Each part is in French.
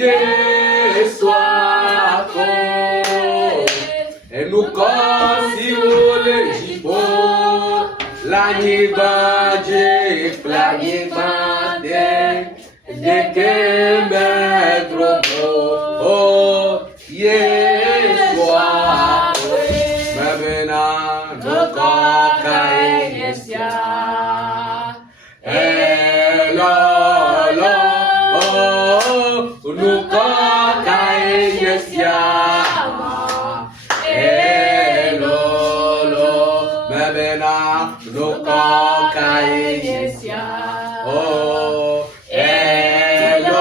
Yeswako Enukosi ule jibo Lanibanje Planibande Dekeme drogo Oh Yeswako Mabena Nokoka Eyesia Elolo Nukoka Eyesia Elolo Mabena Nukoka Eyesia Oh Elolo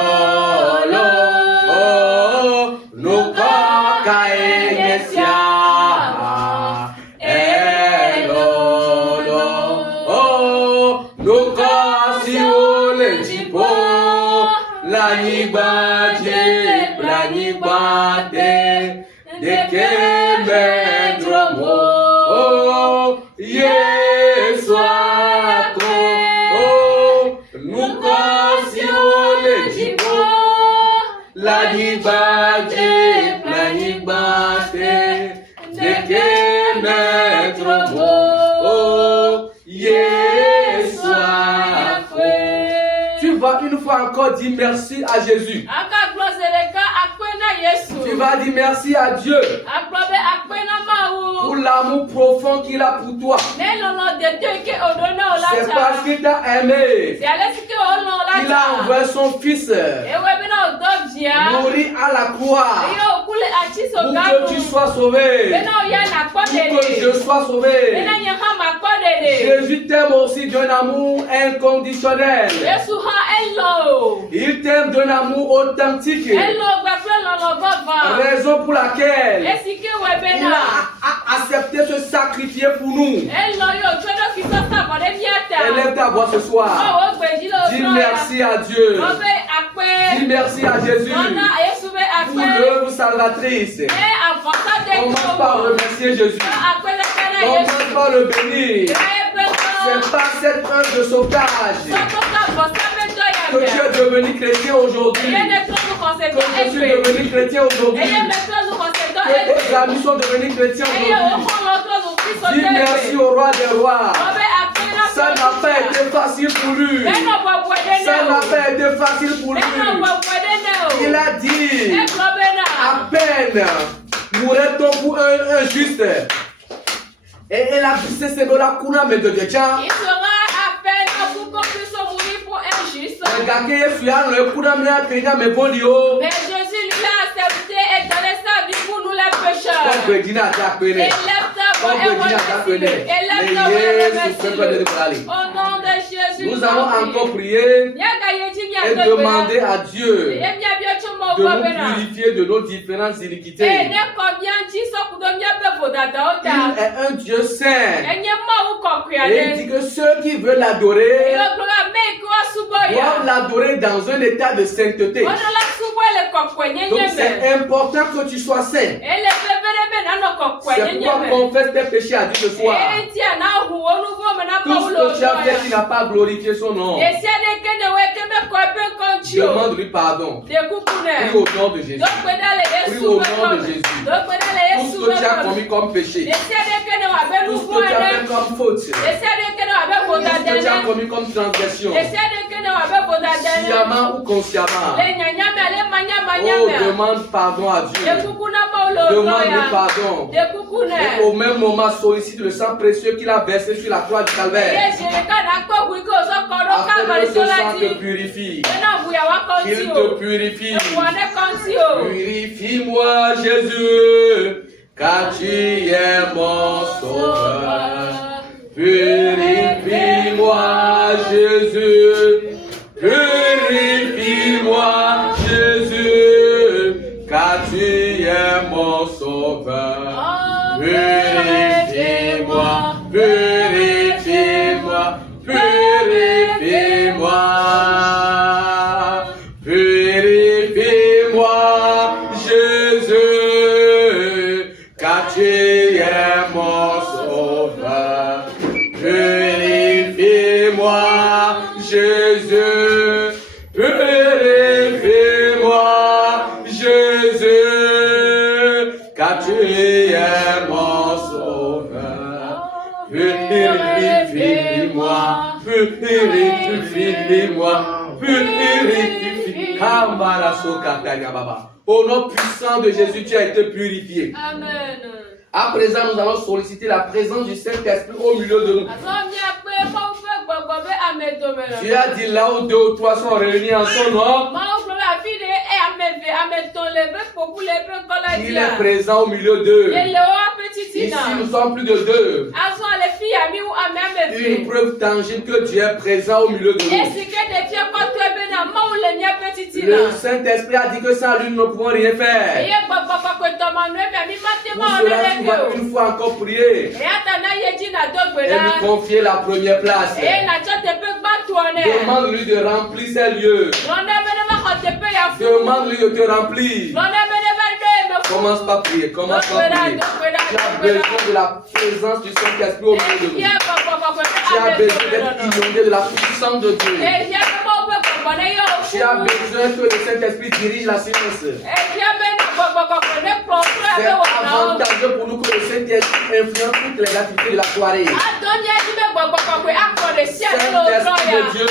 Nukoka Eyesia Elolo Nukosi ole jipo Planibade Dekeme dromo Oh Yeswako Oh Nukosi ole jipo Planibade Dekeme dromo Oh Yeswako. Tu vas une fois encore dire merci à Jésus. Tu vas dire merci à Dieu pour l'amour profond qu'il a pour toi. C'est parce qu'il t'a aimé qu'il a envoyé son fils mourir à la croix pour que tu sois sauvé, pour que je sois sauvé. Jésus t'aime aussi d'un amour inconditionnel. Il t'aime d'un amour authentique. Raison pour laquelle il a accepté de se sacrifier pour nous. Élève ta voix ce soir. Dis merci à Dieu. Dis merci à Jésus pour l'œuvre salvatrice. Commence par remercier Jésus. Commence par le bénir. C'est par cette œuvre de sauvetage que tu es devenu chrétien aujourd'hui. Que je suis devenu chrétien aujourd'hui. Que tes amis sont devenus chrétiens aujourd'hui. Dis merci au roi des rois. Ça n'a pas été facile pour lui. Ça n'a pas été facile pour lui. Il a dit, à peine mourrait-on pour un juste. Et il a poussé ses doigts la couna mais de Dieu. Il sera à peine pour qu'on puisse mourir pour un juste. Mais Jésus lui a accepté et donné sa vie pour nous les pécheurs. Élève ta voix et remercie-le. Élève ta voix et remercie-le. Au nom de Jésus. Nous allons encore prier et demander à Dieu de nous purifier de nos différentes iniquités. Il est un Dieu saint. Et il dit que ceux qui veulent l'adorer doivent l'adorer dans un état de sainteté. Donc c'est important que tu sois saint. C'est pourquoi confesse tes péchés à Dieu ce soir. Tout ce que tu as fait qui n'a pas glorifié son nom, demande-lui pardon. Prie au nom de Jésus. Prie au nom de Jésus. Tout ce que tu as commis comme péché, tout ce que tu as fait comme faute, tout ce que tu as commis comme transgression, sciemment ou consciemment, oh, demande pardon à Dieu. Demande pardon. Et au même moment, sollicite le sang précieux qu'il a versé sur la croix du Calvaire. Afin que ce sang te purifie. Qu'il te purifie. Purifie-moi, Jésus, car tu es mon sauveur. Purifie-moi, Jésus. Purifie-moi, Jésus, car tu es mon sauveur. Purifie-moi, purifie-moi, purifie-moi. Purifie-moi, Jésus, car tu es mon sauveur. Purifie-moi, Jésus. Purifie-moi, car tu es mon sauveur. Purifie-moi, purifie-moi, purifie-moi. Au nom puissant de Jésus, tu as été purifié. Amen. À présent, nous allons solliciter la présence du Saint-Esprit au milieu de nous. Tu as dit là où 2 ou 3 sont réunis en son nom, il est présent au milieu d'eux. Ici, nous sommes plus de 2. Une preuve tangible que Dieu est présent au milieu de nous. Le Saint-Esprit a dit que sans lui, nous ne pouvons rien faire. Pour cela, tu vas une fois encore prier et lui confier la première place. Demande-lui de remplir ces lieux. Demande-lui de te remplir. Commence par prier, commence par prier. Tu as besoin de la présence du Saint-Esprit au milieu de nous. Tu as besoin d'être inondé de la puissance de Dieu. Tu as besoin que le Saint-Esprit dirige la séance. C'est avantageux pour nous que le Saint-Esprit influence toutes les activités de la soirée. Saint-Esprit de Dieu,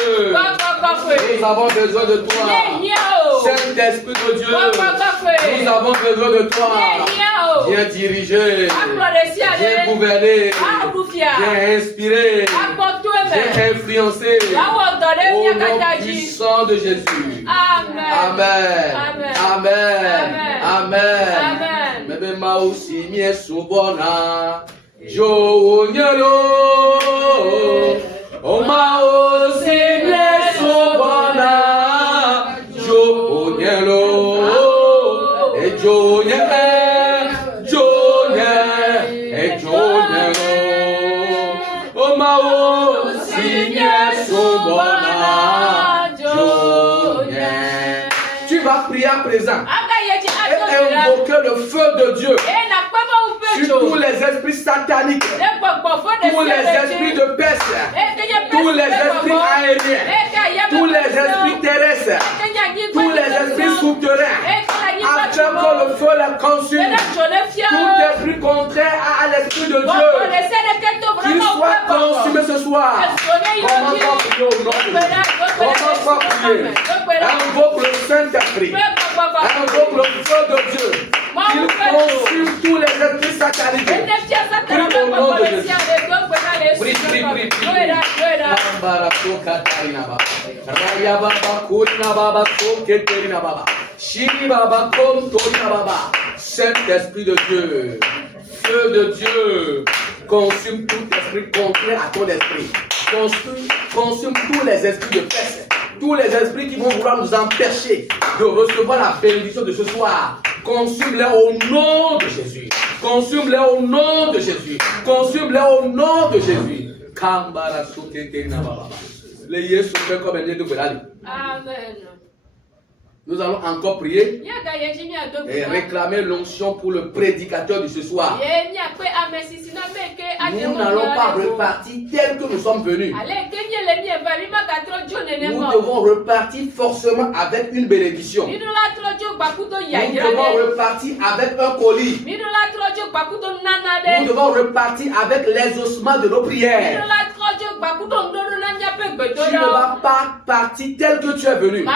nous avons besoin de toi. Saint-Esprit de Dieu, nous avons besoin de toi. Viens diriger, viens gouverner, viens inspirer, viens influencer. Au nom puissant de Jésus. Amen. Amen. Amen. Mebe mausi mie subona jo nyelo o mausi mie subona jo nyelo e jo nyelo o mausi mie subona jo nyelo. Tu vas prier à présent et invoquer le feu de Dieu sur tous les esprits sataniques, tous les esprits de peste, tous les esprits aériens, tous les esprits terrestres, tous les esprits souterrains, afin que le feu les consume. Tout esprit contraire à l'esprit de Dieu, qu'il soit consumé ce soir. Commence à prier au nom de Dieu. Commence à prier. Invoque le Saint-Esprit. Invoque le feu de Dieu. Qu'il consume tous les esprits sataniques. Prie au nom de Jésus. Prie, prie, prie, prie. Saint-Esprit de Dieu, feu de Dieu, consume tout esprit contraire à ton esprit. Consume tous les esprits de peste, tous les esprits qui vont vouloir nous empêcher de recevoir la bénédiction de ce soir. Consume-les au nom de Jésus. Consume-les au nom de Jésus. Consume-les au nom de Jésus. Amen. Nous allons encore prier et réclamer l'onction pour le prédicateur de ce soir. Nous n'allons pas repartir tel que nous sommes venus. Nous devons repartir forcément avec une bénédiction. Nous devons repartir avec un colis. Nous devons repartir avec l'exaucement de nos prières. Tu ne vas pas partir tel que tu es venu.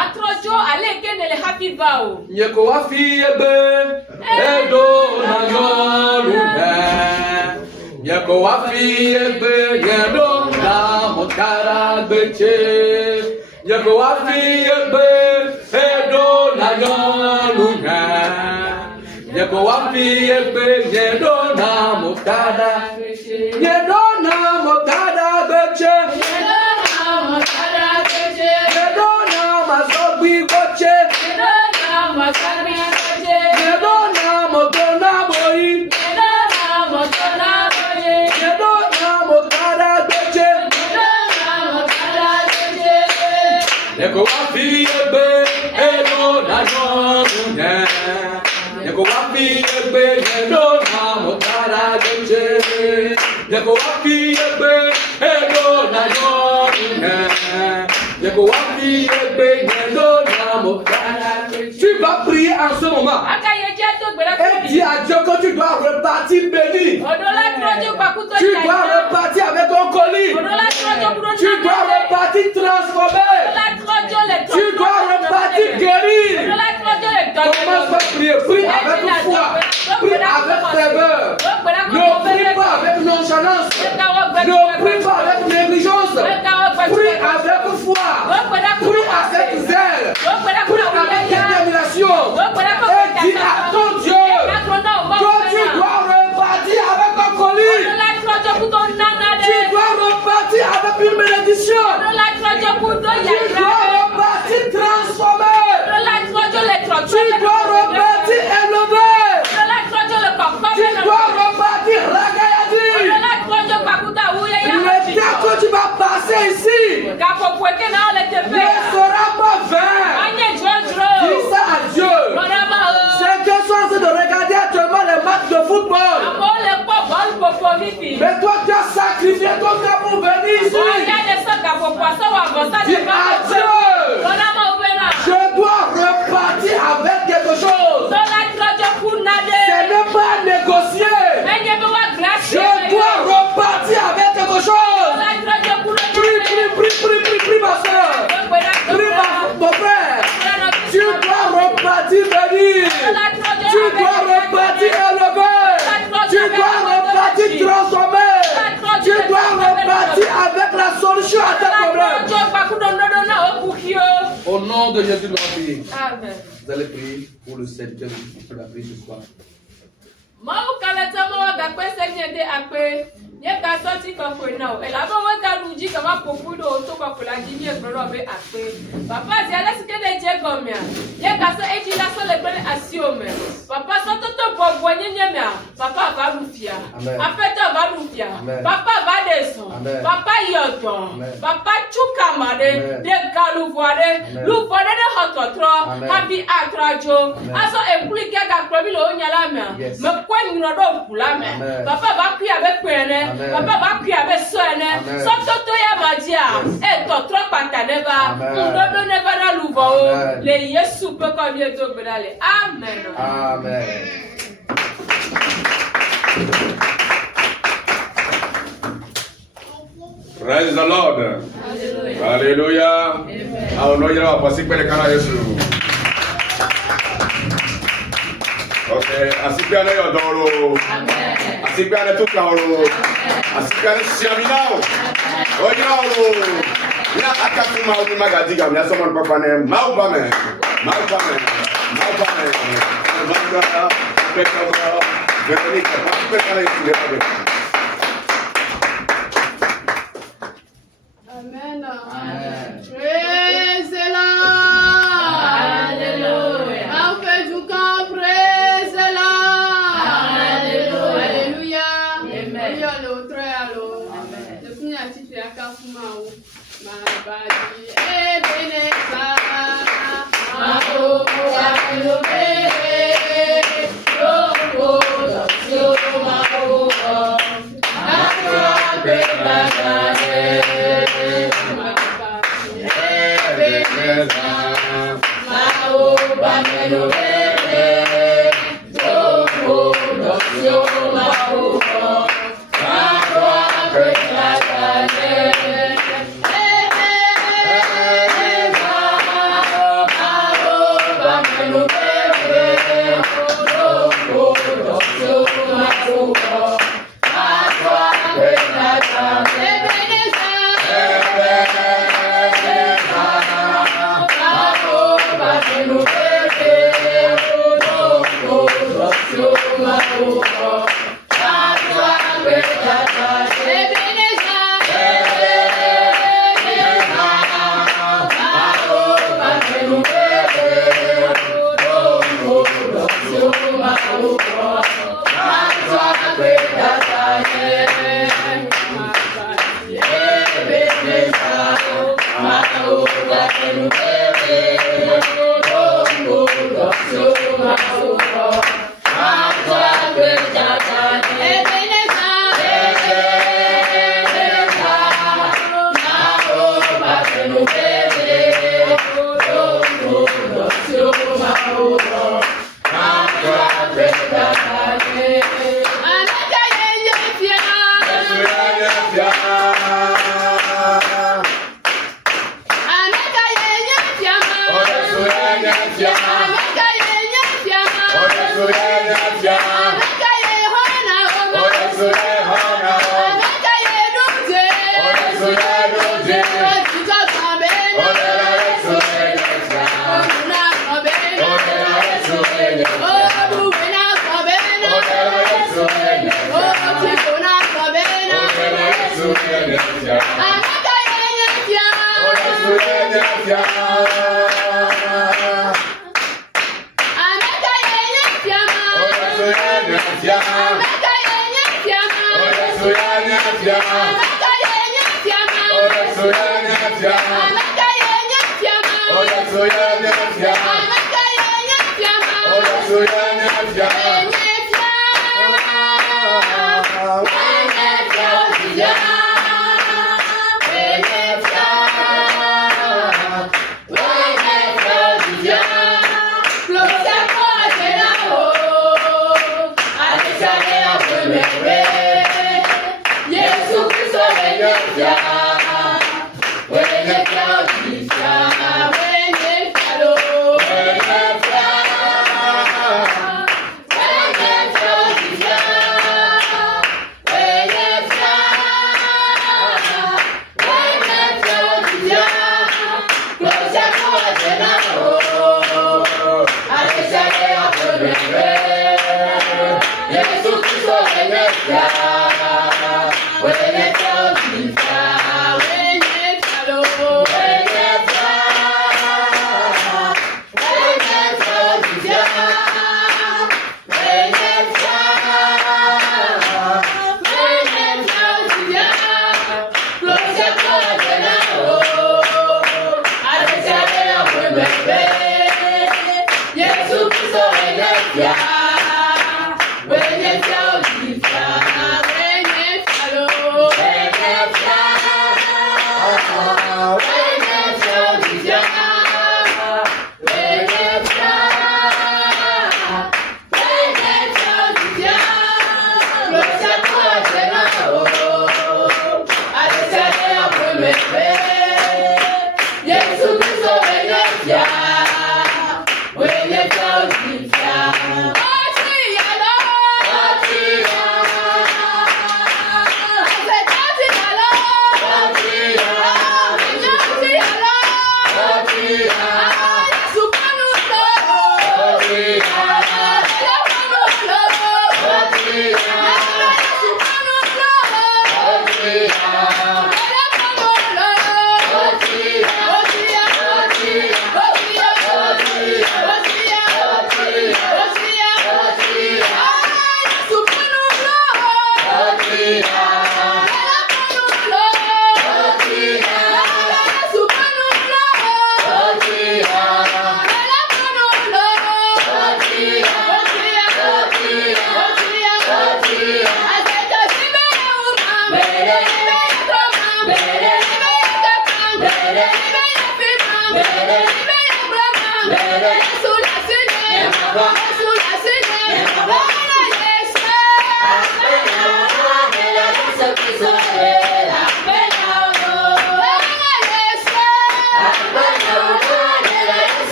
Tu vas prier en ce moment. Et dis à Dieu que tu dois repartir béni. Tu dois repartir avec un colis. Tu dois repartir transformé. Tu dois repartir guéri. Commence par prier. Prie avec foi. Prie avec ferveur. Ne prie pas avec nonchalance. Ne prie pas avec négligence. Prie avec foi. Prie avec zèle. Prie avec détermination. Et dis à ton Dieu que tu dois repartir avec un colis. Tu dois repartir avec une bénédiction. Tu dois repartir transformé. Tu dois repartir élevé. Tu dois repartir ragaillardi. Le temps que tu vas passer ici ne sera pas vain. Dis ça à Dieu. C'est quelque chose de regarder actuellement les matchs de football. Mais toi tu as sacrifié ton temps pour venir ici. Dis à Dieu, je dois repartir avec quelque chose. Ce n'est pas négocier. Je dois repartir avec quelque chose. Prie ma soeur. Prie mon frère. Tu dois repartir béni. Tu dois repartir élevé. Tu dois repartir transformé. Tu dois repartir avec la solution à tes problèmes. Au nom de Jésus, nous allons prier. Amen. Vous allez prier pour le Seigneur pour la prière ce soir. Papa va prier avec Pene, papa va prier avec Soene, Sototo ya madia, et toi pataneva, on donne neva na louvo, les Yesu peut comme il est Amen. Amen. Praise the Lord. Hallelujah. Hallelujah. Okay, asipiane yodoro. Asipiane tukaoro. Asipiane siaminao. Oyao. Ya akakuma uni magadiga, ya someone papa ne maubame. Maubame. Maubame. Maubame. Pekaba. Veronica, pekale yule. Amen. Praise the Lord. Hallelujah. On fait du camp, praise the Lord. Hallelujah. Alléluia. L'autre alors. Le premier article à Kafumao. Ma badi Ebeneza. Ma oh Abelobe. Loko Loko ma oh.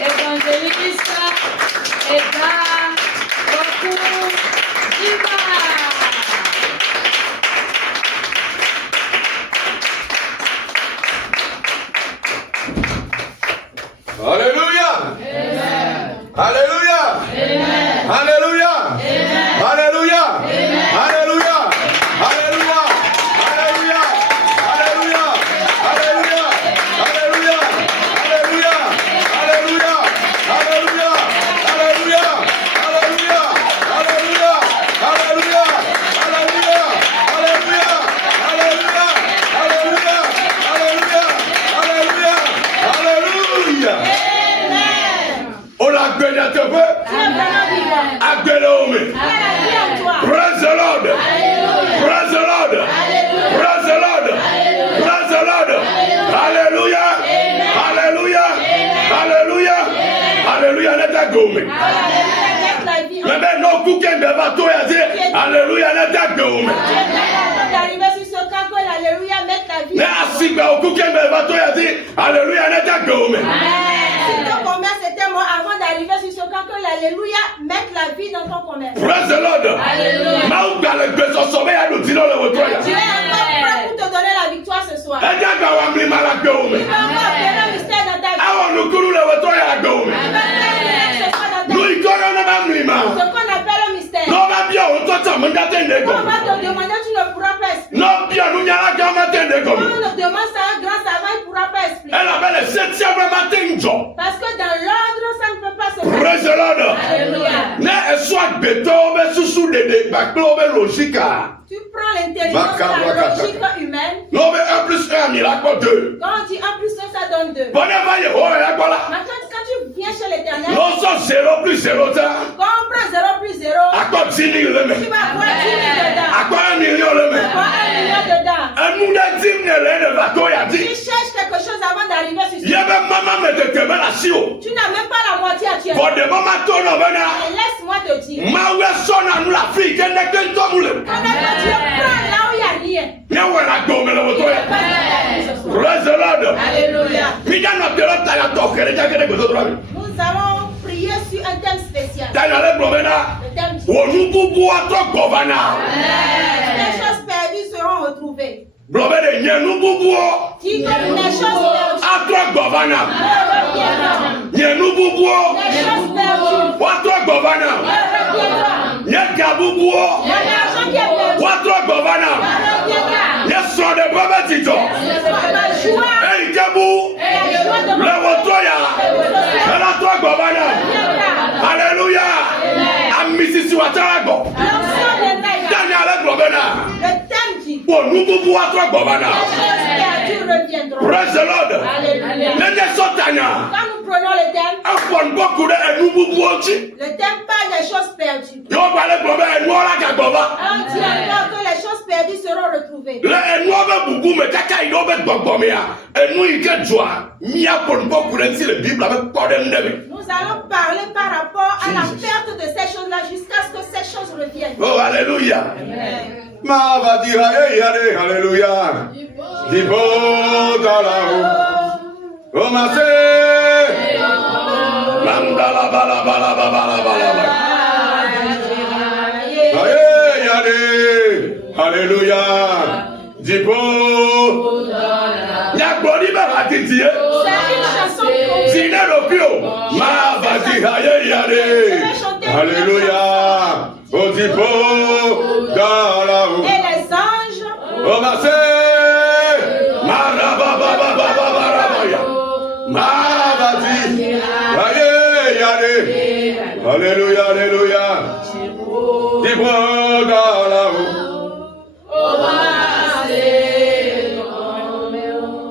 Evangelista, Eda, me. Mais maintenant, couquin de bateau, il a dit, alléluia, n'est pas que me. Mais assis, au couquin de bateau, il a dit, alléluia, n'est pas que me. C'était moi avant d'arriver sur ce camp que l'alléluia mette la vie dans ton commerce. Praise the Lord. Alléluia. Mais où dans les besoins sommeil à nous dire le retour. Tu es encore prêt pour te donner la victoire ce soir. Et quand on va me la gueule. Tu vas encore opérer un mystère dans ta vie. Ah, on nous coule le retour à la gueule. Nous, il connaît un ce qu'on appelle un mystère. non, mais bien, on doit te demander. On va te demander, tu ne pourras pas expliquer. Non, bien, nous, il y a la gamme à t'aider comme. On nous demande ça à un grand savant, il ne pourra pas expliquer. Elle avait le 7e matin, John. Parce que dans l'ordre, ça ne peut pas se faire. Praise the Lord. Alléluia. Ne soit béton, mais sous des débats, logique. Tu prends l'intelligence de la logique humaine. Non, mais 1 plus 1, miracle 2. Quand on dit 1 plus 1, ça donne 2. Bonne vaille, oh, et voilà. Maintenant, quand tu viens chez l'éternel, Non, ça 0 plus 0, ça. quand on prend 0 plus 0, À quoi 10 000 le tu mec? vas avoir 10 000 dedans. À quoi 1 million le Tu mec? vas avoir 1 million dedans. Un monde a 10 000 le bateau, il a Tu dit. cherches quelque chose avant d'arriver sur Il y avait maman, mais de te mettre la sio. Tu n'as même pas la moitié actuellement. Pour des mamans, ton homme, Et laisse-moi te dire. ma ouais, son à nous la fille, qu'elle n'est qu'un tom. Quand Dieu prend là où il n'y a rien. Bien, ouais, la gomme, le Il retour. ne peut pas se faire ce soir. Praise the Lord. Alléluia. Puis, il y a notre l'autre, il y a ton cœur, il y a quelque chose d'autre. Nous allons prier sur un thème spécial. Il y a le problème là. Le thème dit On nous coupe à trop governor. les choses perdues seront retrouvées. Problème de n'y a nous coupe Qui comme les choses perdues à trop governor. reviendront. N'y a nous coupe Les choses perdues à trop governor. reviendront. N'y a gaboubou L'argent qui est perdu à trop governor. reviendra. N'y a son de baba tito. La joie Hey, Gabou, et la joie de le retour ya. Elle a trop governor. reviendra. Alléluia. À Mississippi, Watarago. L'onction viendra. Daniel le governor. Le thème dit Pour nous coupe à trop governor. les choses perdues reviendront. Praise the Lord. Alléluia. Les sotania. Quand nous prenons le thème, Afon beaucoup de nous coupe aussi. le thème parle des choses perdues. Yo parle problème nous la gagova. On dit encore que les choses perdues seront retrouvées. Le nous ba bugu me kaka ino be gbogomia. Nous ike joa. Mia pon beaucoup de si le Bible avec problème de. Nous allons parler par rapport à la perte de ces choses-là jusqu'à ce que ces choses reviennent. Oh alléluia. Amen. Ma va dire alléluia. Dibo dalao. Oh ma se. Mandala bala bala bala bala. Alléluia. Dibo. Nya glori ba batiti. C'est une chanson qu'on Zine lopio. Ma va dire alléluia. Oh dibo dalao. et les anges. Oh ma se. Alléluia, alléluia. Dibo dalao.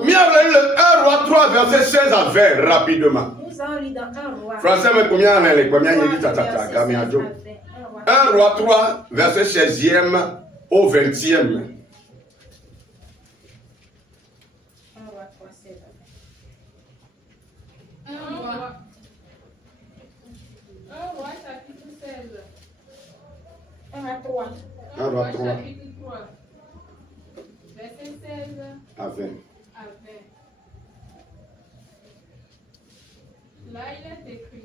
Le 1 Roi 3, verset 16 à 20, rapidement. Nous allons lire dans 1 roi. Français, mais combien les combien il dit tata, Gamiajo. 1 Roi 3, verset 16e au 20e. 1 Roi 3, verset 16 à 20. à 20. Là, il est écrit.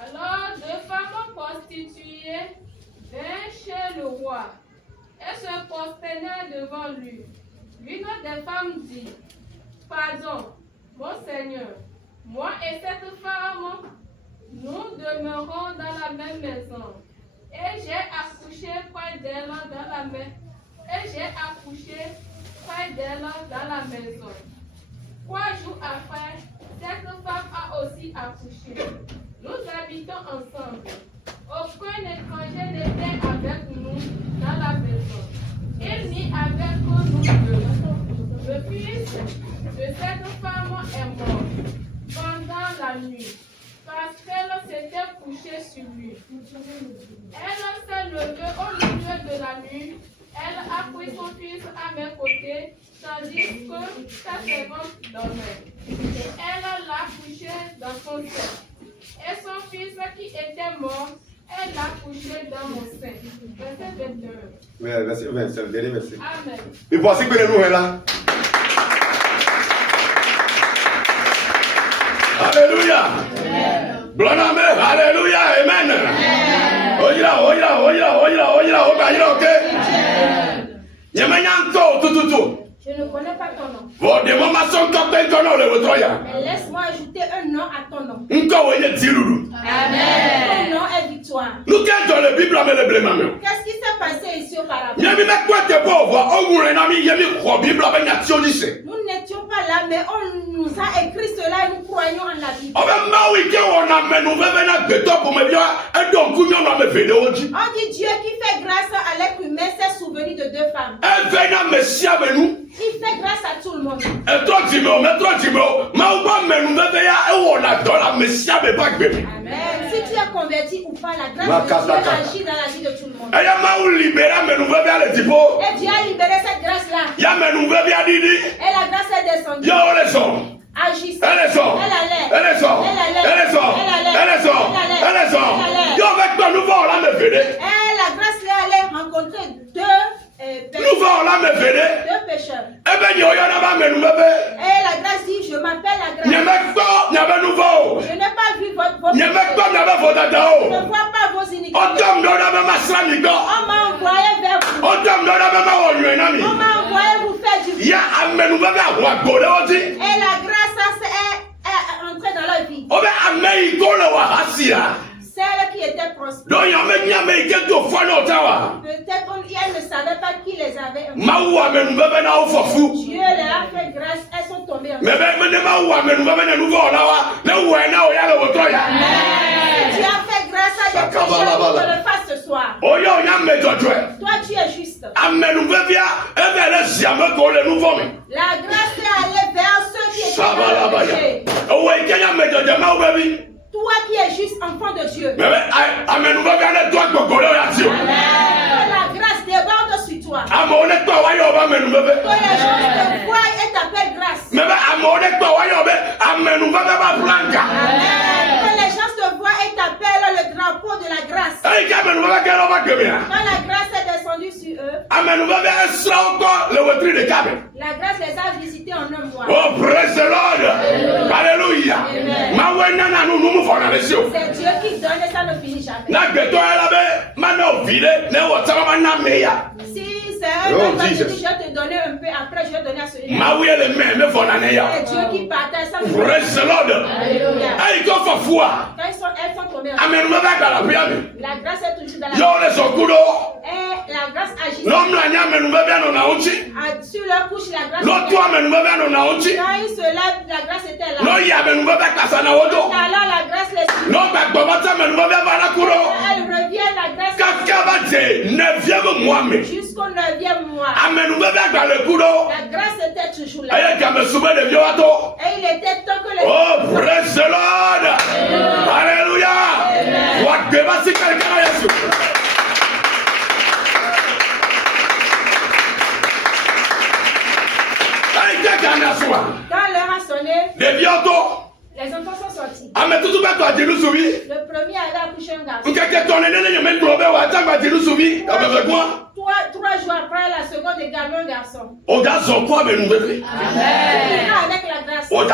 Alors, deux femmes prostituées vinrent chez le roi et se prosternèrent devant lui. L'une des femmes dit, pardon, mon Seigneur, moi et cette femme, nous demeurons dans la même maison. Et j'ai accouché près d'elle dans la maison. Et j'ai accouché près d'elle dans la maison. 3 jours après, cette femme a aussi accouché. Nous habitons ensemble. Aucun étranger n'était avec nous dans la maison. Et ni avec nous deux. Le fils de cette femme est mort pendant la nuit, parce qu'elle s'était couchée sur lui. Elle s'est levée au milieu de la nuit. Elle a pris son fils à mes côtés, tandis que sa servante dormait. Et elle l'a couché dans son sein. Et son fils qui était mort, elle l'a couché dans mon sein. Verset 29. Ouais, verset 27, le dernier verset. Amen. Et voici que nous est là. Alléluia. Blaname, alléluia, amen. Oya, ok. Yemenyanto, tout. Je ne connais pas ton nom. Vos démonstrations comme ton nom, le Votroya. Mais laisse-moi ajouter un nom à ton nom. Encore, vous êtes Amen. Ton nom est victoire. Nous, quand on le Bible, on met le blême. Qu'est-ce qui s'est passé ici auparavant? Nous n'étions pas là, mais on nous a écrit cela et nous croyons en la Bible. On dit Dieu qui fait grâce à l'être humain s'est souvenu de deux femmes. Il fait grâce à tout le monde. Amen. Si tu es converti ou pas, la grâce de Dieu agit dans la vie de tout le monde. Et Dieu a libéré cette grâce-là. Et la grâce est descendue. Agissez. Elle allait. Et la grâce là allait rencontrer deux pécheurs. Et la grâce dit, je m'appelle la grâce. Je n'ai pas vu vos péchés. Je ne vois pas vos iniquités. On m'a envoyé vers vous. On m'a envoyé vous faire du bien. Et la grâce est entrée dans leur vie. Celle qui était prospère. Peut-être qu'elle ne savait pas qui les avait. Dieu leur a fait grâce, elles sont tombées en Dieu a fait grâce à des pécheurs pour te le fasse ce soir. Toi tu es juste. La grâce est allée vers ceux qui étaient dans le péché. Toi qui es juste enfant de Dieu. Amen. La grâce déborde sur toi. Que les gens te voient et t'appellent grâce. Amen. Que les gens te voient et t'appellent le drapeau de la grâce. Quand la grâce est descendue sur eux, la grâce les a visités en un mois. Oh, praise the Lord. Alléluia. C'est Dieu qui donne et ça ne finit jamais. Si c'est un autre qui dit je vais te donner un peu, après je vais donner à celui-là. C'est Dieu qui partage ça. Praise the Lord. Alléluia. Quand elles sont tombées en la grâce est toujours dans la vie. Et la grâce agit sur leur couche, la grâce était là. Quand ils se lèvent, la grâce était là. Alors la grâce les suit. Elle revient, la grâce jusqu'au 9e mois. La grâce était toujours là. Et il était temps que les... Oh, praise the Lord. Alléluia. Quand l'heure a sonné, les enfants sont sortis. Le premier avait accouché un garçon. 3 jours après, la seconde également un garçon. Amen. Avec la grâce. Avec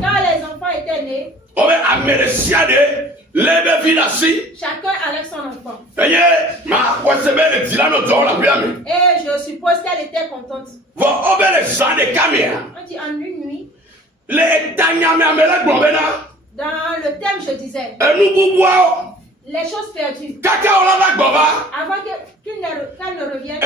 quand les enfants étaient nés, chacun avec son enfant. Et je suppose qu'elle était contente. On dit en une nuit, dans le thème je disais, les choses perdues. Avant qu'elle ne revienne,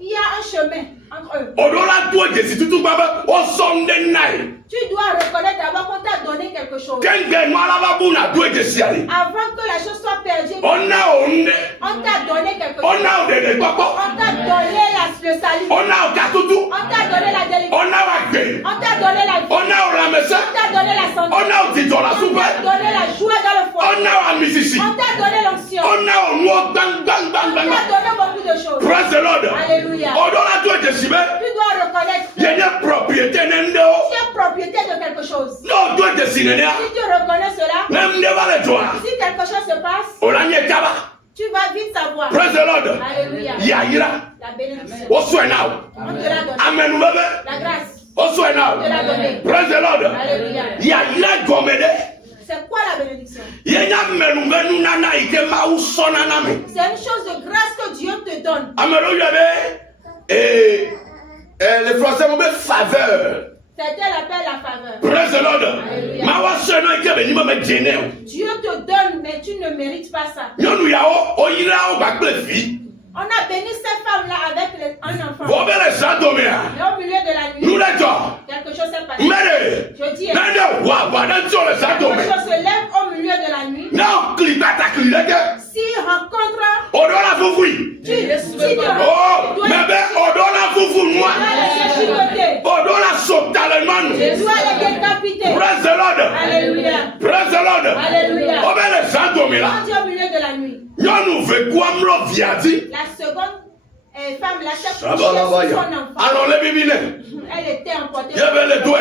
il y a un chemin. entre eux. Odola toi de si tout baba o sonde nai. Tu dois reconnaître d'abord qu'on t'a donné quelque chose. Kenge malaba buna toi de si ali. Avant que la chose soit perdue, On t'a donné quelque chose. on a de baba. On t'a donné le salut. On a katutu. On t'a donné la délivrance. On a wakbe. On t'a donné la vie. On a la messe. On t'a donné la santé. On a tito la On soupe. t'a donné la joie dans le foyer. On a la musicien. On t'a donné l'onction. On a au bang bang bang On t'a bang. donné beaucoup de choses. Praise the Lord. Alléluia. Odola toi de si be. Tu dois reconnaître que Il y a une propriété nendo. tu es propriétaire de quelque chose. Non, toi de si nenia. Si tu reconnais cela, Même ne va le toi. si quelque chose se passe, Olanye kaba. tu vas vite savoir. Praise the Lord. Alléluia. Yaira. La bénédiction. O so now. On te l'a donné. Amen bebe. La grâce. O so On te l'a now. donné. Praise the Lord. Alléluia. Yaira gomede. C'est quoi la bénédiction? Yenya menungenu nana ike ma usona na me. C'est une chose de grâce que Dieu te donne. Amelo yabe. Les Français m'ont dit faveur. C'était l'appel à faveur. Praise the Lord. Alléluia. Ma wa seno ike be ni ma me jene. Dieu te donne, mais tu ne mérites pas ça. Nyonu yawo o yira o ba gbe fi. On a béni cette femme-là avec un enfant. Bo be le sandomia. Et au milieu de la Nous nuit, le to. quelque chose s'est passé. Mere. Je dis, Nende wa ba na so le quelque sandomia. chose se lève au milieu de la nuit. Na klibata klileke. S'il rencontre, Odola fufui. tu le Oh, mebe odola fufu Tu noa. dois les chicoter. Odola sotalemanu. Tu dois les décapiter. Praise the Lord. Alléluia. Praise the Lord. Alléluia. O be le sandomia. On dit au milieu de la nuit. Nyɔnu ve guamlɔ viadi. La seconde femme, la chef couchée sur Sabalabaya. son enfant. Alors le bibi ne. Elle était emportée. Yebe le doigt.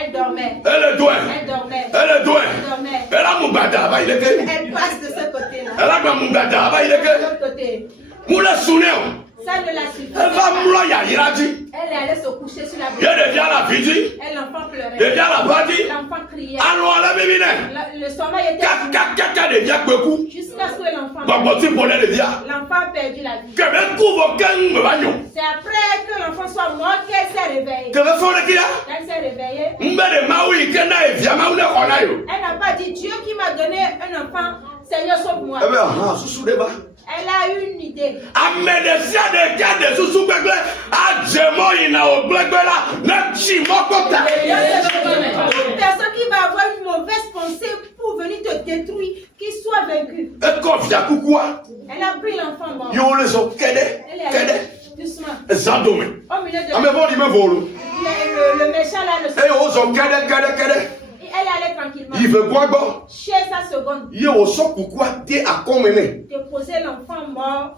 Elle dormait. Elle doigt. Elle dormait. Elle doigt. Elle dormait. Elle a mugada aba ileke. Elle passe de ce côté-là. Elle a gba mugada aba De ileke. l'autre côté. Mule suneo. Ça ne la suffit Elle va pas. mlɔ yayiraji. Elle est allée se coucher sur la Ye bête. devia la vidi. Et l'enfant pleurait. Devia la badi. L'enfant criait. Alors le bibi ne. Le sommeil était Kaka devia kpeku. jusqu'à ce que l'enfant Gbɔgbɔti bɔlɛ devia. L'enfant a perdu la vie. Kɛmɛ kubo kɛn me ba nyɔ. C'est après que l'enfant soit mort qu'elle s'est réveillée. Kɛmɛ fɔlɔ kia. Elle s'est réveillée. N bɛ de mawu yi kɛ n'a ye via mawu ne xɔ na yo. Elle n'a pas dit Dieu qui m'a donné un enfant, Seigneur sauve-moi. Eh bien, susu de ba. Elle a eu une idée. Ame de sia de kia de susu gbegble adzemɔ yina o gbegble la ne tsi mɔ kɔta. Une personne qui va avoir une mauvaise pensée pour venir te détruire, qu'il soit vaincu. Ekɔ via kukua Elle a pris l'enfant mort. yewo le zɔ kɛdɛ Elle est allée kɛdɛ doucement. ezadome. Au milieu de Ame fɔ di me volo. le méchant là, Eye wo zɔ kɛdɛ. elle allait tranquillement. Yi ve guan gbɔ. Chez sa seconde, Ye wo sɔ kukua de akɔme ne. déposer l'enfant mort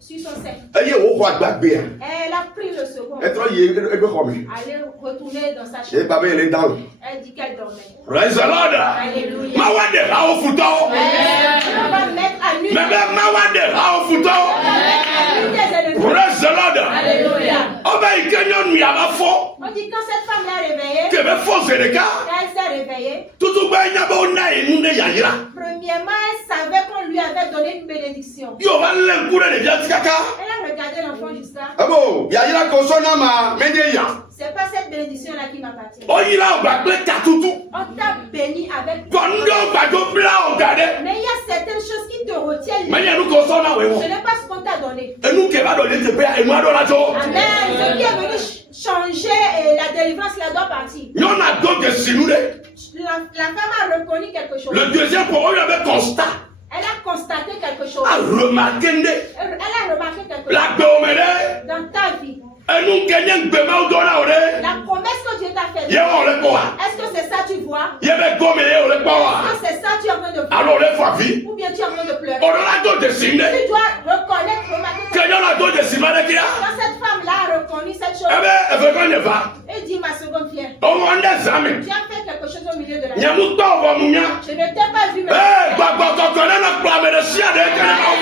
sur son sein. Eye wo xɔ agbagbea. Elle a pris le second. Etrɔ yi ebe xɔ me. Allait retourner dans sa Ye chambre. gba be ele dan o. Elle dit qu'elle dormait. Praise the Lord. Alléluia. Ma wa de ha o futɔ. On va mettre à nu. Mɛ bɛ ma wa de ha o futɔ. À nu des ennemis. Praise the Lord. Alléluia. Ɔbɛ yi ke nyɔnu yaba fɔ. On dit quand cette femme l'a réveillée, Kɛmɛ fɔ zedeka. elle s'est réveillée. Tutu gbɛ nya bɛ o na yi nu ne yayira. Premièrement, elle savait qu'on lui avait donné une bénédiction. Yóò bá lé nkú de via tikaka. Elle a regardé l'enfant jusqu'à. Abo yayira ko sɔ na ma me de yan. C'est pas cette bénédiction-là qui m'appartient. Oyira ọgbà gbé katutu. On t'a béni avec. Kọ̀ndó gbàdó bílá ọ̀gá dẹ. Mais il y a certaines choses qui te retiennent. Mẹ́yìn ẹnu kò sọ́nà wẹ̀ Ce wọ̀. n'est pas ce qu'on t'a donné. Ẹnu kẹ̀bá dọ̀ létí pé ẹnu adó la tó. Amen. Ce qui est venu changer la délivrance, là doit partir. Yọ̀nà tó de sinú dẹ. La femme a reconnu quelque chose. Le deuxième pour eux, il y avait constat. Elle a constaté quelque chose. A remarqué ndé. Elle a remarqué quelque chose. La gbé omi dẹ. Dans ta vie. Ẹnu kẹ̀nyẹ́ gbẹ̀mẹ́ ọdọ́ la o dẹ. La promesse que Dieu t'a faite. Yẹ wọ́n lè kọ́ wa. Est-ce que c'est ça que tu vois? Yẹ bẹ gómi yẹ wọ́n lè kọ́ wa. Est-ce que c'est ça que tu es en train de voir? Alors lè fọ àfi. Ou bien tu es en train de pleurer? Ọ̀dọ́ la tó de sin dẹ. Tu dois reconnaître, remarquer que Kẹ̀nyẹ́ la tó de sin ma dẹ kíá. quand cette femme-là a reconnu cette chose, Ẹ bẹ ẹfẹ kọ́ nyẹ fa. elle dit ma seconde fille, Ọmọ ndẹ zami. tu as fait quelque chose au milieu de la nuit. Nyẹmu gbọ́ ọ̀bọ̀ mu nya. Je ne t'ai pas vu, mais Ee gbàgbọ́ kọ̀kọ́ nínú kpàmì rẹ̀ sí àdé kẹlẹ́ náà.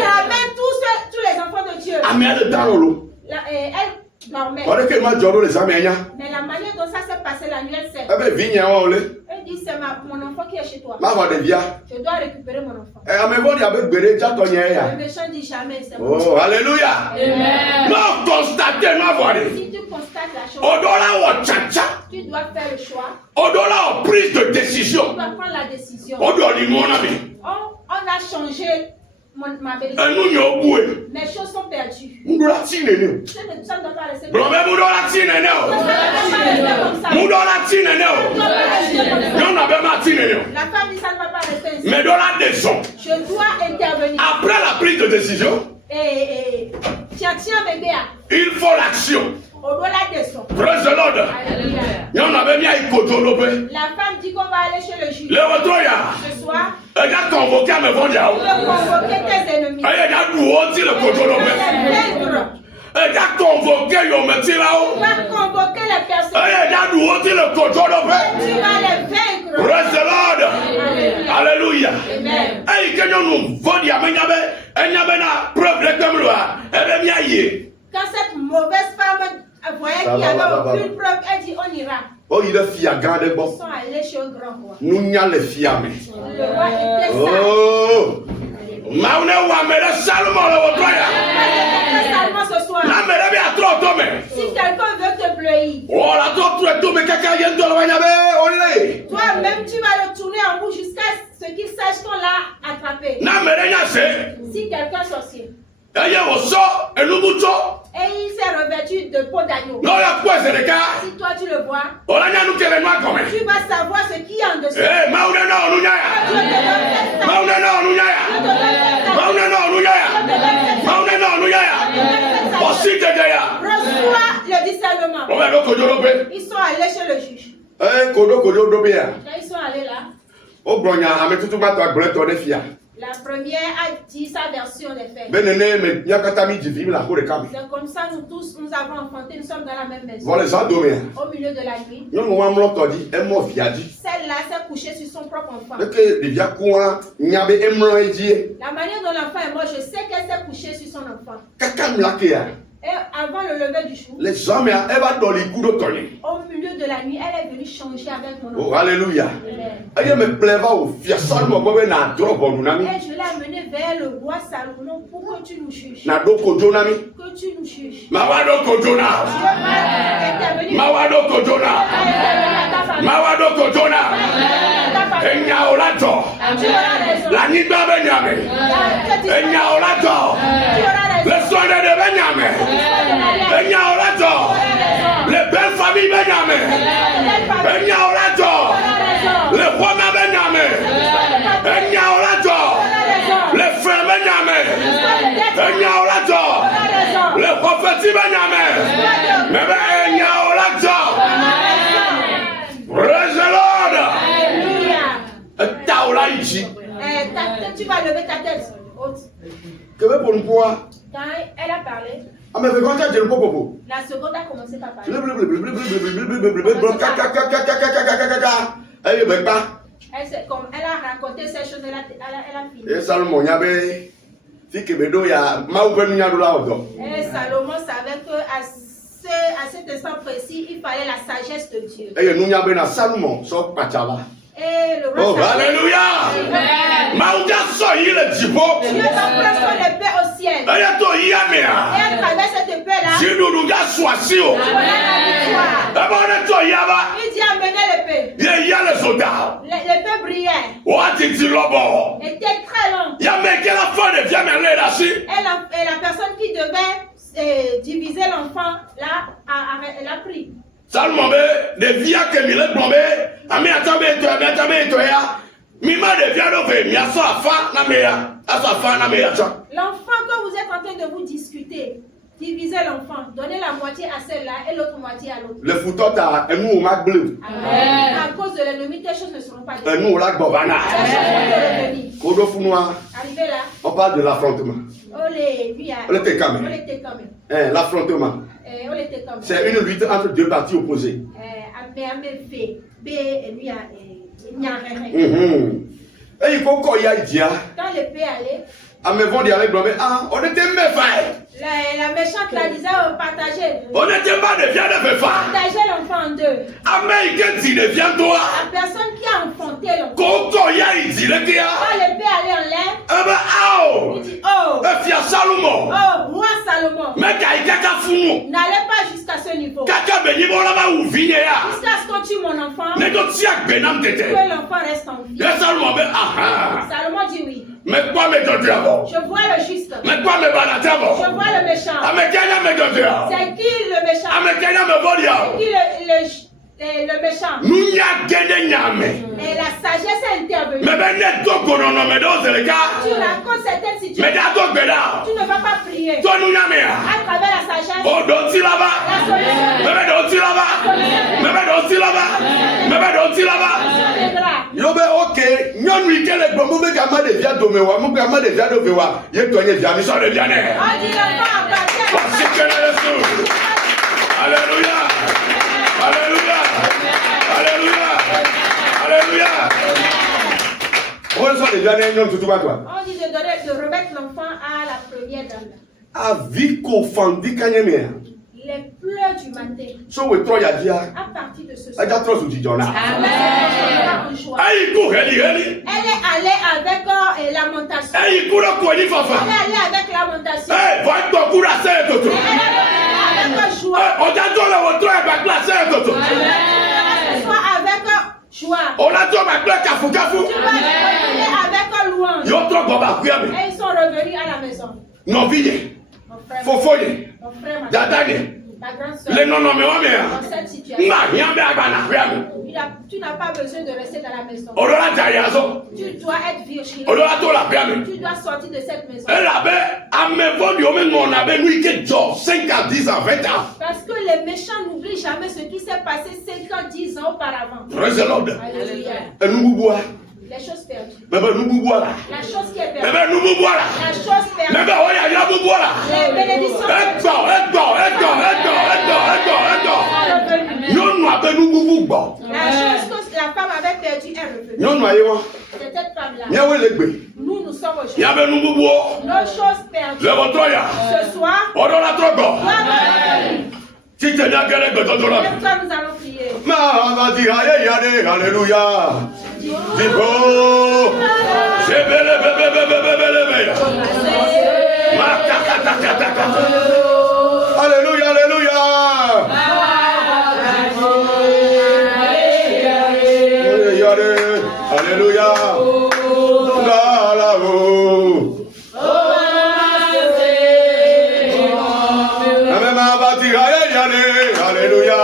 il ramène tous les enfants de Dieu. Àmì ẹ̀ lè dáhùn lo. Elle dormait. Ɔde ke ma jɔ no le zame nya. Mais la manière dont ça s'est passé la nuit, elle sait. Ebe vi nya wa ole. Elle dit c'est mon enfant qui est chez toi. Ma xɔ ɖevia. Je dois récupérer mon enfant. Ame fɔ di abe gbeɖe dzatɔ nye ya. Le méchant dit jamais, c'est mon Oh alléluia. N'o constaté n'o enfant. avɔri. Si tu constates la chose, O dɔ la wɔ tsatsa. tu dois faire le choix. O dɔ la wɔ prise de Tu décision. dois prendre la décision. O dɔ ni ŋɔna mi. On a changé ma bénédiction. Mes choses sont perdues. Ça ne doit pas rester comme ça. La femme dit ça ne va pas rester ainsi. Mais dans la décision. Je dois intervenir. Après la prise de décision, il faut l'action. Praise the Lord. La femme dit qu'on va aller chez le juge. Ce soir, elle a convoqué à me vendre. tu peux convoquer tes ennemis. Elle a doué le contrôle. Elle a convoqué le métier là-haut. Tu vas convoquer les personnes. Elle a doué le contrôle. Tu vas les vaincre. Praise the Lord. Alléluia. Amen. Et que nous vendions, elle n'a pas preuve de comme loi. Elle est bien. Quand cette mauvaise femme voyait qu'il n'y avait aucune preuve, elle dit on ira. Oh, il est fier, gardez bon. Ils sont allés chez un grand roi. Nous n'y allons fier, mais. Le roi était sage. Oh! Seulement ce soir. Si quelqu'un veut te bleuir, toi-même tu vas le tourner en bouche jusqu'à ce qu'il sache qu'on l'a attrapé. Si quelqu'un sorcier et il s'est revêtu de peau d'agneau, si toi tu le vois, tu vas savoir ce qu'il y a en dessous. Reçois le discernement. Ils sont allés chez le juge. Quand ils sont allés là, la première a dit sa version des faits. C'est comme ça, nous tous, nous avons enfanté, nous sommes dans la même maison. Au milieu de la nuit, celle-là s'est couchée sur son propre enfant. La manière dont l'enfant est mort, je sais qu'elle s'est couchée sur son enfant. Et avant le lever du jour, au milieu de la nuit, elle est venue changer avec mon enfant. Oh, alléluia. Et je l'ai amené vers le roi Salomon pour que tu nous juges. Que tu nous juges. Les belles familles Benjamin, les rois Benjamin, les frères Benjamin, les prophètes Benjamin, mais praise the Lord. Tu vas lever ta tête haute. Quand elle a parlé, la seconde a commencé par parler. Elle a raconté ces choses, elle a fini. Et Salomon savait qu'à cet instant précis, il fallait la sagesse de Dieu. Et le roi alléluia! Dieu va prendre l'épée au ciel. Et à travers cette épée-là, il dit amenez l'épée. L'épée brillait. Était très longue. Et la personne qui devait diviser l'enfant, là, elle a pris. Salomon de via que mi le blombe ami atabe ya mi ma de via do ve mi aso afa na me ya l'enfant que vous êtes en train de vous discuter, divisez l'enfant, donnez la moitié à celle-là et l'autre moitié à l'autre. Le foutot a un mag bleu. À cause de l'ennemi, tes choses ne seront pas détruites. Un lag bovana. Kodo Funoa. Arrivé là. On parle de l'affrontement. L'affrontement. C'est une lutte entre deux parties opposées. Et il faut qu'il y ait. Quand l'épée allait, on était la méchante la disait partager. On n'était pas de viande de partager l'enfant en deux. La personne qui a enfanté l'enfant. Quand l'épée allait en l'air, il dit oh, moi Salomon. N'allez pas jusqu'à ce niveau. Jusqu'à ce qu'on on tue mon enfant, que l'enfant reste en vie. Salomon dit oui. Je vois le juste. Je vois le méchant. C'est qui le méchant? C'est qui le méchant? Et la sagesse est intervenue. Tu racontes certaines situations. Tu ne vas pas prier. À travers la sagesse. Alléluia. Alléluia. Alléluia. Alléluia. On dit de remettre l'enfant à la première dame. Les pleurs du matin. À partir de ce soir. Elle est allée avec lamentation. Elle est allée avec lamentation. Elle est allée avec joie. Ce soir avec joie. Tu vas avec louange. Et ils sont revenus à la maison. Non, Ville. Fofoye. Mon frère, ma grande soeur. Dans cette situation. Tu n'as pas besoin de rester dans la maison. Tu dois être virgile. Tu dois sortir de cette maison. Parce que les méchants n'oublient jamais ce qui s'est passé 5 ans, 10 ans auparavant. Alléluia. Les choses perdues. La chose qui est perdue. La chose perdue. Les bénédictions. La chose que la femme avait perdue est revenue. C'est cette femme-là. Nous sommes aujourd'hui. Nos choses perdues. Ce soir. Si tu n'as qu'à nous allons prier. Alléluia. Alléluia, alléluia. Alléluia. Alléluia.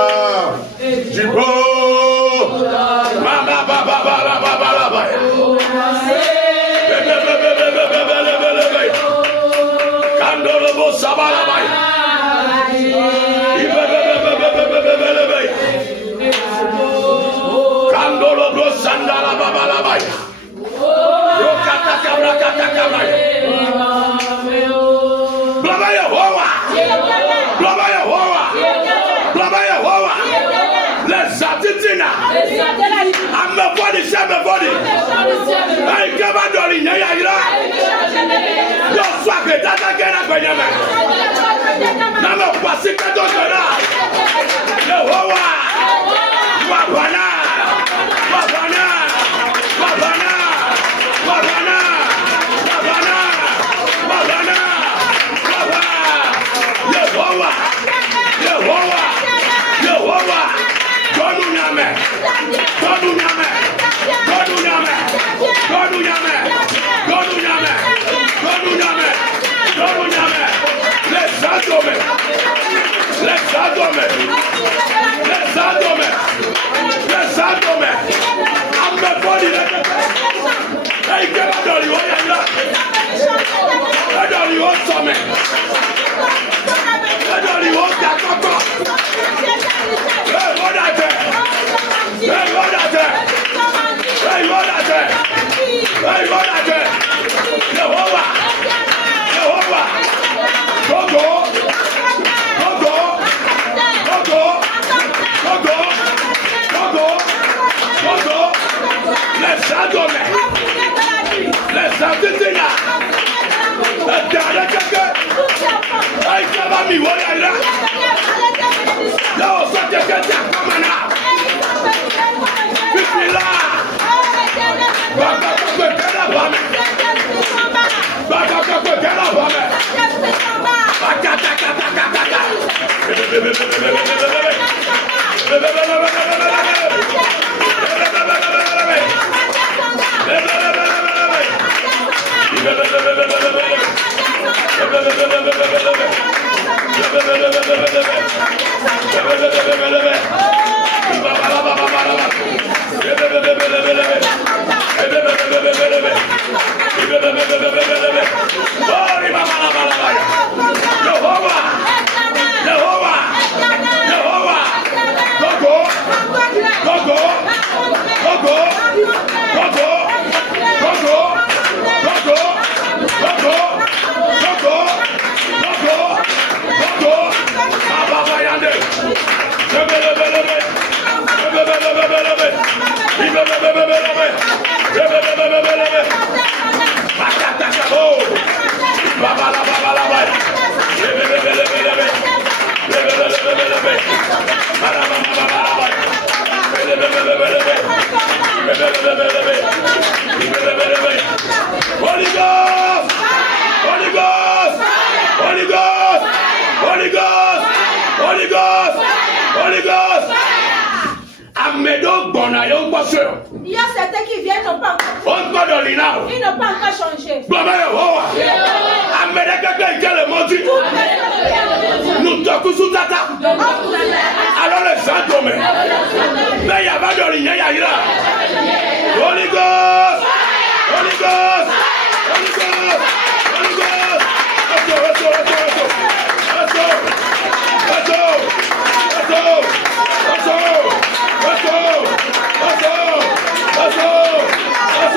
Bebe Holy Ghost! Holy Ghost! Holy Ghost! Holy Ghost! Holy Ghost! Holy Ghost! Amedo Bonayon Pasteur. Il y a certains qui viennent n'ont pas encore. On va dans l'inao. Ils n'ont pas encore changé. Amede Kaka est le maudit. Nous toquons sous tata. Alors les gens tombent. Mais il y a pas de ligne. Holy Ghost! Holy Ghost! Holy Ghost! Holy Ghost! Let's go, let's go, let's go, let's go. Let's go! Let's go! Let's go! Let's go! Let's go! Let's go! Let's go! Let's go!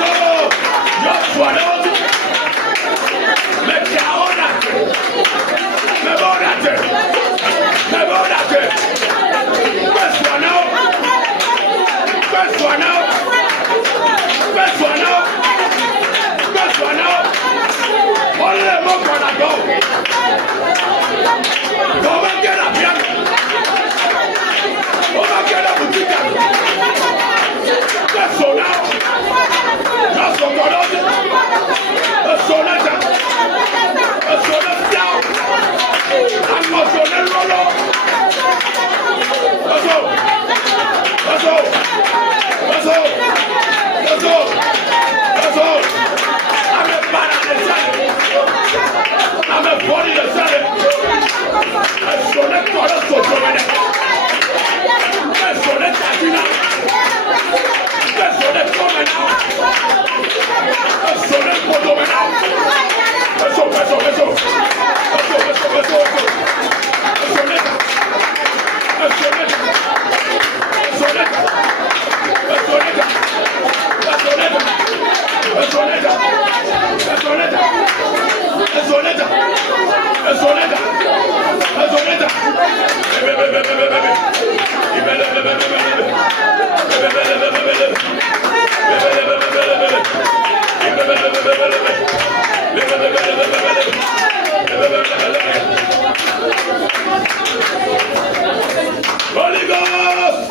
Holy Ghost!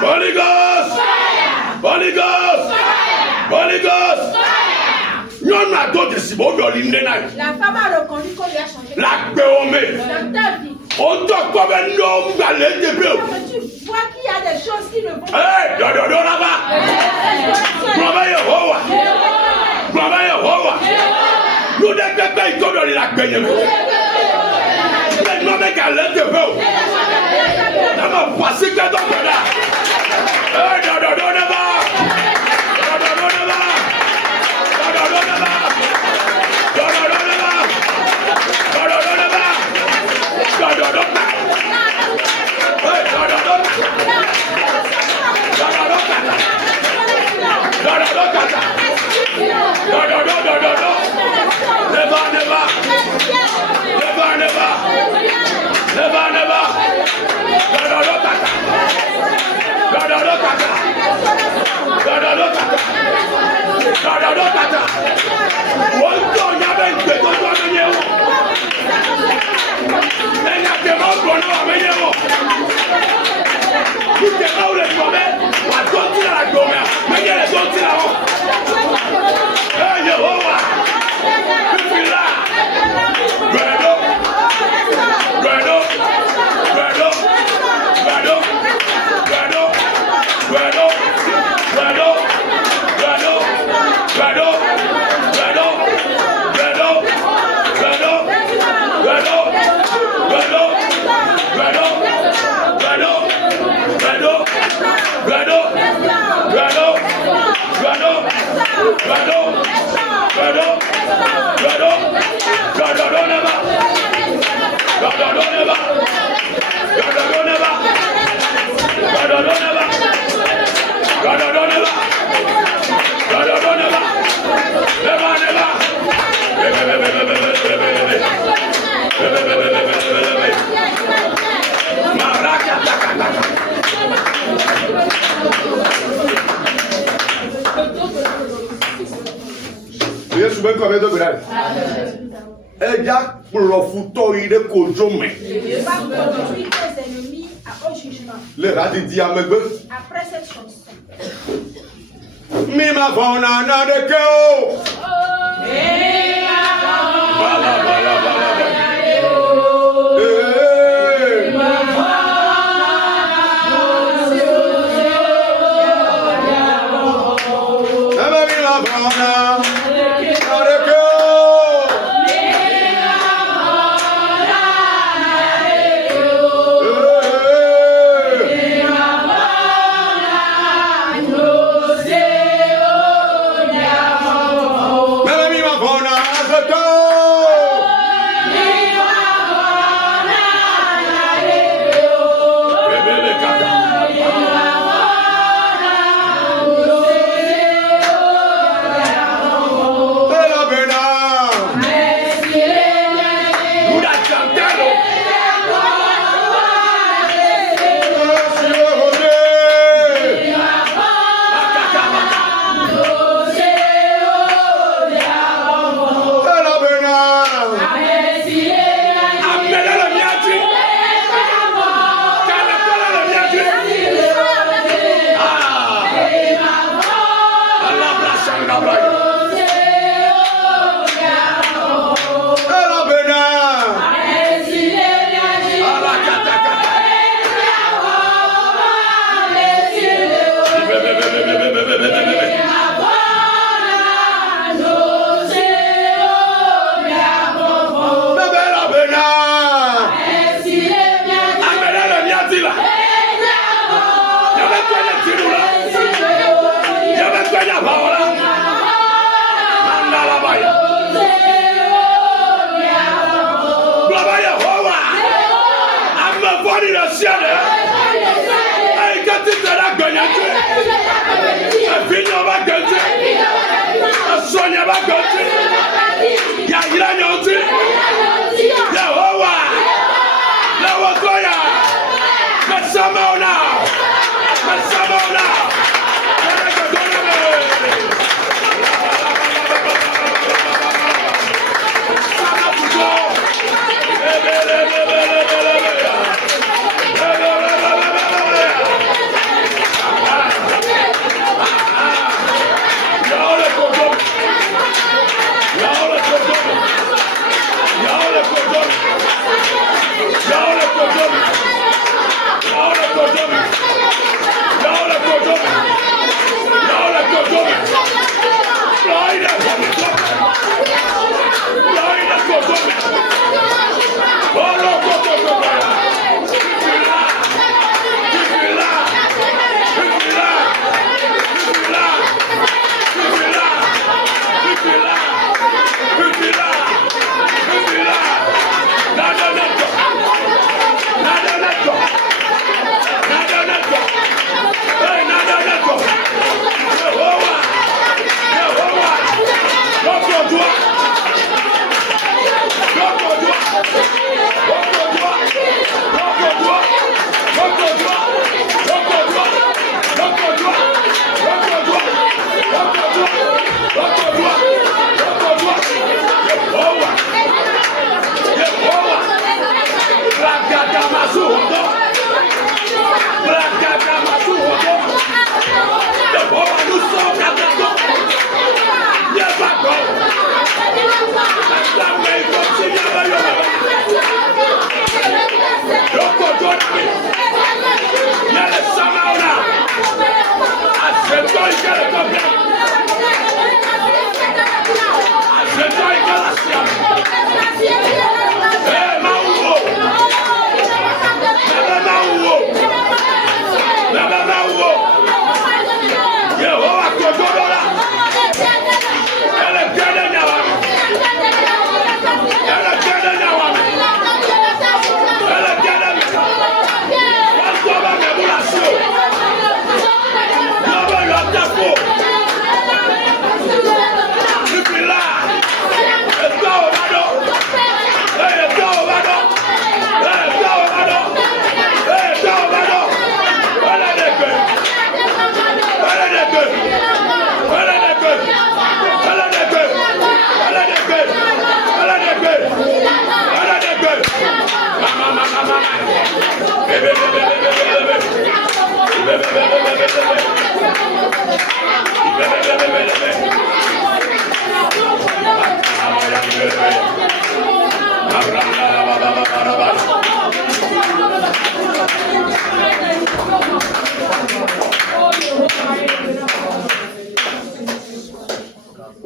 Holy Ghost! Holy Ghost! Holy Ghost! La femme a reconnu qu'on lui a changé. Dans ta vie. Tu vois qu'il y a des choses qui ne vont pas. Le radidi à me après cette chanson. Mi ma fona na de keo.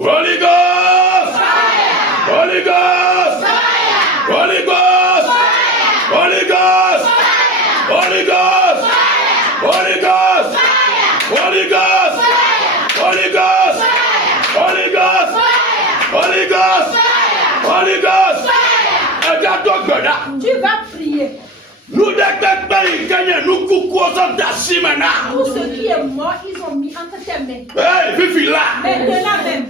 Holy Ghost! Holy Ghost! Holy Ghost! Holy Ghost! Holy Ghost! Holy Ghost! Holy Ghost! Holy Ghost! Holy Ghost! Holy Ghost! Holy Ghost! Tu vas prier. Nous nous coucou maintenant. Tout ce qui est mort, ils ont mis entre tes mains. Hey, Fifi là. Maintenant même.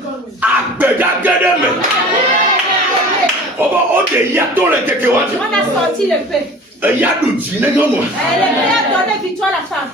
On a sorti le pain. Elle a donné victoire à la femme.